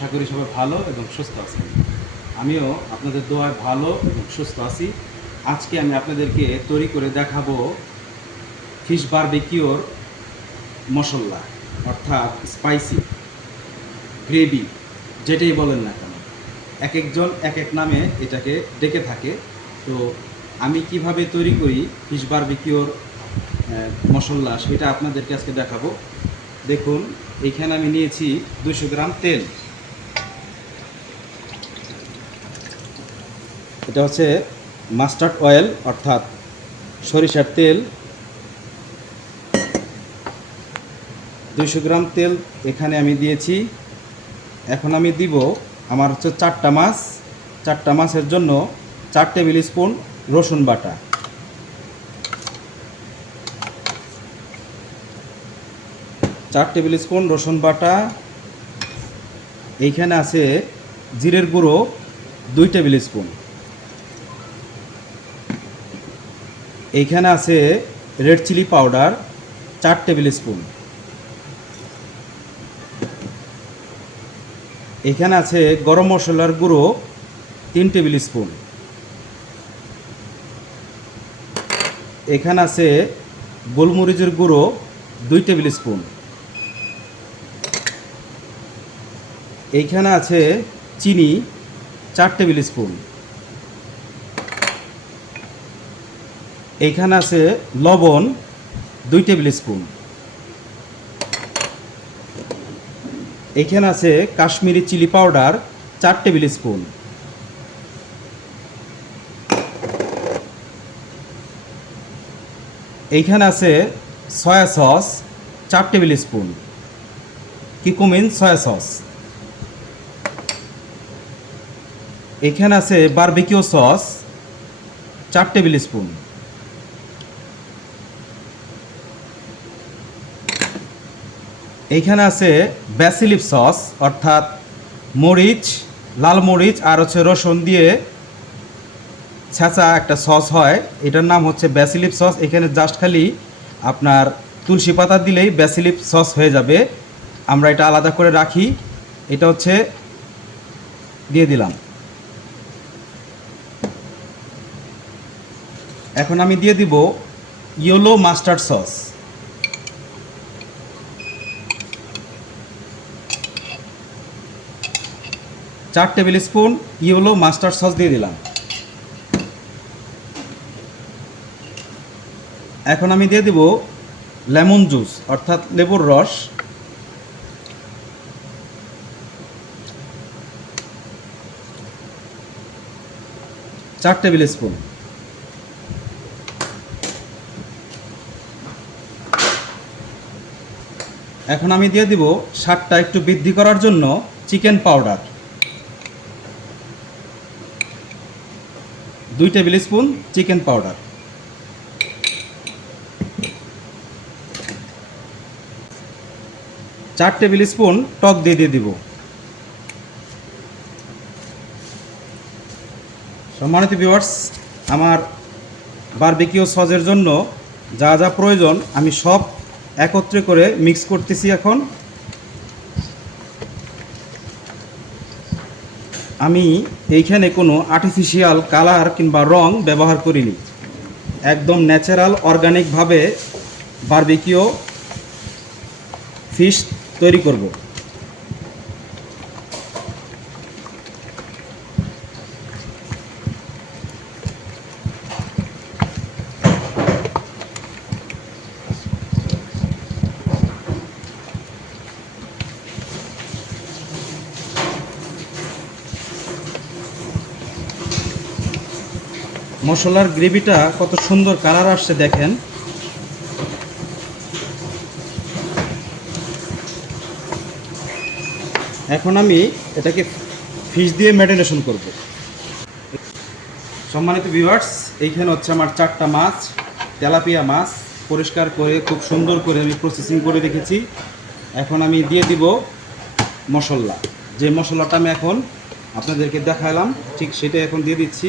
আশা করি সবাই ভালো এবং সুস্থ আছেন। আমিও আপনাদের দোয়ায় ভালো এবং সুস্থ আছি। আজকে আমি আপনাদেরকে তৈরি করে দেখাবো ফিশ বারবিকিওর মশলা, অর্থাৎ স্পাইসি, গ্রেভি, যেটাই বলেন না কেন। এক একজন, এক এক নামে এটাকে ডেকে থাকে। তো আমি কীভাবে তৈরি করি ফিশ বারবিকিওর মশলা, সেটা আপনাদেরকে আজকে দেখাবো। দেখুন, এইখানে আমি নিয়েছি দুশো গ্রাম তেল। এটা হচ্ছে মাস্টার্ড অয়েল, অর্থাৎ সরিষার তেল। দুইশো গ্রাম তেল এখানে আমি দিয়েছি। এখন আমি দিব আমার হচ্ছে চারটা মাছ। চারটা মাছের জন্য চার টেবিল স্পুন রসুন বাটা। চার টেবিল স্পুন রসুন বাটা। এইখানে আছে জিরের গুঁড়ো, দুই টেবিল স্পুন। এইখানে আছে রেড চিলি পাউডার, চার টেবিল স্পুন। এখানে আছে গরম মশলার গুঁড়ো, তিন টেবিল স্পুন। এখানে আছে গোলমরিচের গুঁড়ো, দুই টেবিল স্পুন। এইখানে আছে চিনি, চার টেবিল স্পুন। এইখানে আছে লবণ, দুই টেবিল স্পুন। এইখানে আছে কাশ্মীরি চিলি পাউডার, চার টেবিল স্পুন। এইখানে আছে সয়া সস, চার table spoon. Kikkoman soya sauce. এখানে আছে বারবিকিউ সস, চার টেবিল স্পুন। এইখানে আছে ব্যাসিলিপ সস অর্থাৎ মরিচ, লাল মরিচ আর হচ্ছে রসুন দিয়ে ছেঁচা একটা সস হয়। এটার নাম হচ্ছে ব্যাসিলিপ সস এখানে জাস্ট খালি আপনার তুলসী পাতা দিলেই ব্যাসিলিপ সস হয়ে যাবে। আমরা এটা আলাদা করে রাখি। এটা হচ্ছে দিয়ে দিলাম। এখন আমি দিয়ে দিব ইয়েলো মাস্টার্ড সস চার tablespoon yellow mustard sauce দিয়ে দিলাম। এখন আমি দিয়ে দিব লেমন জুস, অর্থাৎ লেবুর রস। চার টেবিল স্পুন। এখন আমি দিয়ে দিব স্বাদটা একটু বৃদ্ধি করার জন্য চিকেন পাউডার। দুই টেবিল স্পুন চিকেন পাউডার। চার টেবিল স্পুন টক দিয়ে দিয়ে দিব। সম্মানিত ভিউয়ার্স আমার বারবিকিউ সজের জন্য যা যা প্রয়োজন আমি সব একত্রে করে মিক্স করতেছি এখন। আমি এইখানে কোনো আর্টিফিশিয়াল কালার কিংবা রং ব্যবহার করিনি। একদম ন্যাচারাল অর্গানিকভাবে বার্বিকিও ফিশ তৈরি করব। মশলার গ্রেভিটা কত সুন্দর কালার আসছে দেখেন। এখন আমি এটাকে ফিশ দিয়ে ম্যারিনেশন করব। সম্মানিত ভিউয়ার্স, এইখানে হচ্ছে আমার চারটা মাছ, তেলাপিয়া মাছ, পরিষ্কার করে, খুব সুন্দর করে আমি প্রসেসিং করে রেখেছি। এখন আমি দিয়ে দিব মশলা। যে মশলাটা আমি এখন আপনাদেরকে দেখালাম, ঠিক সেটা এখন দিয়ে দিচ্ছি।